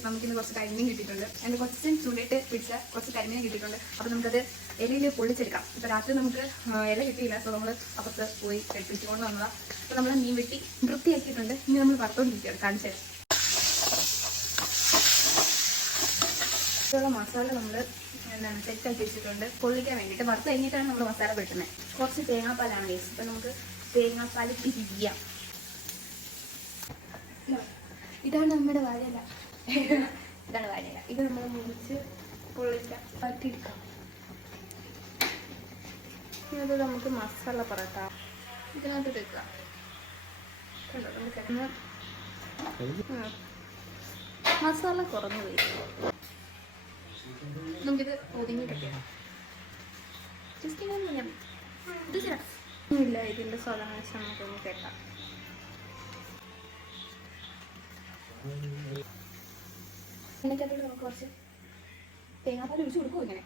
Guys നമുക്കിന്ന് കുറച്ച് കരിമീൻ കിട്ടിയിട്ടുണ്ട്. അതിൻ്റെ കുറച്ച് ചൂടിയിട്ട് പിടിച്ച കുറച്ച് കരിമീൻ കിട്ടിയിട്ടുണ്ട്. അപ്പോൾ നമുക്കത് ഇലയിൽ പൊള്ളിച്ചെടുക്കാം. ഇപ്പോൾ രാത്രി നമുക്ക് ഇല കിട്ടിയില്ല, സോ നമ്മൾ അപ്പുറത്ത് പോയി പിടിച്ചുകൊണ്ട് വന്നതാണ്. അപ്പോൾ നമ്മൾ മീൻ വെട്ടി വൃത്തിയാക്കിയിട്ടുണ്ട്. ഇനി നമ്മൾ വറുത്തോണ്ടിരിക്കുകയാണ്. കാണിച്ചത് ഇതുള്ള മസാല നമ്മൾ എന്താണ് സെറ്റാക്കി വെച്ചിട്ടുണ്ട് പൊള്ളിക്കാൻ വേണ്ടിയിട്ട്. വറുത്ത് കഴിഞ്ഞിട്ടാണ് നമ്മൾ മസാല പെട്ടുന്നത്. കുറച്ച് തേങ്ങാപ്പാലാണ് ഗൈസ്. ഇപ്പം നമുക്ക് തേങ്ങാപ്പാൽ പിരിക്കാം. ഇതാണ് നമ്മുടെ വാഴയില. ഇതാണ് വാഴയില. ഇത് നമ്മൾ മുറിച്ച് പൊള്ളിക്കാം, പറ്റിയെടുക്കാം. ഇത് നമുക്ക് മസാല പുറത്താം. ഇതിനകത്ത് വെക്കാം. കണ്ടോ, നമുക്ക് മസാല കുറഞ്ഞു പോയി. നമുക്കിത് ഒതുങ്ങി കിട്ടിയാൽ ജസ്റ്റ് ഇല്ല, ഇതിൻ്റെ സ്വതന്ത്രം നമുക്കൊന്ന് കേട്ടാം. എണ്ണയ്ക്കകത്തോട് നമുക്ക് കുറച്ച് തേങ്ങാപ്പാൽ ഒഴിച്ച് കൊടുക്കും. ഇങ്ങനെ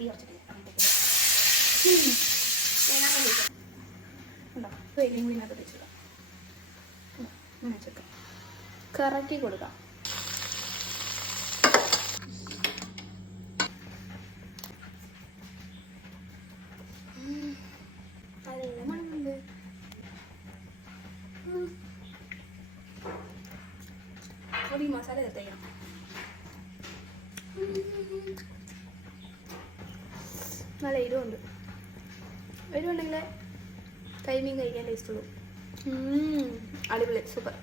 ഈ തേങ്ങാപ്പാൽ ഉണ്ടോ, എല്ലാം കൂടി ഇതിനകത്ത് വെച്ചിടാം. ഇങ്ങനെ വെച്ചിട്ട് കറക്കി കൊടുക്കാം. ഈ മസാല ചേർത്തേക്കാം. നല്ല എരിവുണ്ട്. എരിവുണ്ടെങ്കിൽ കരിമീൻ കഴിക്കാൻ ടേസ്റ്റ് ഉള്ളൂ. അടിപൊളി, സൂപ്പർ.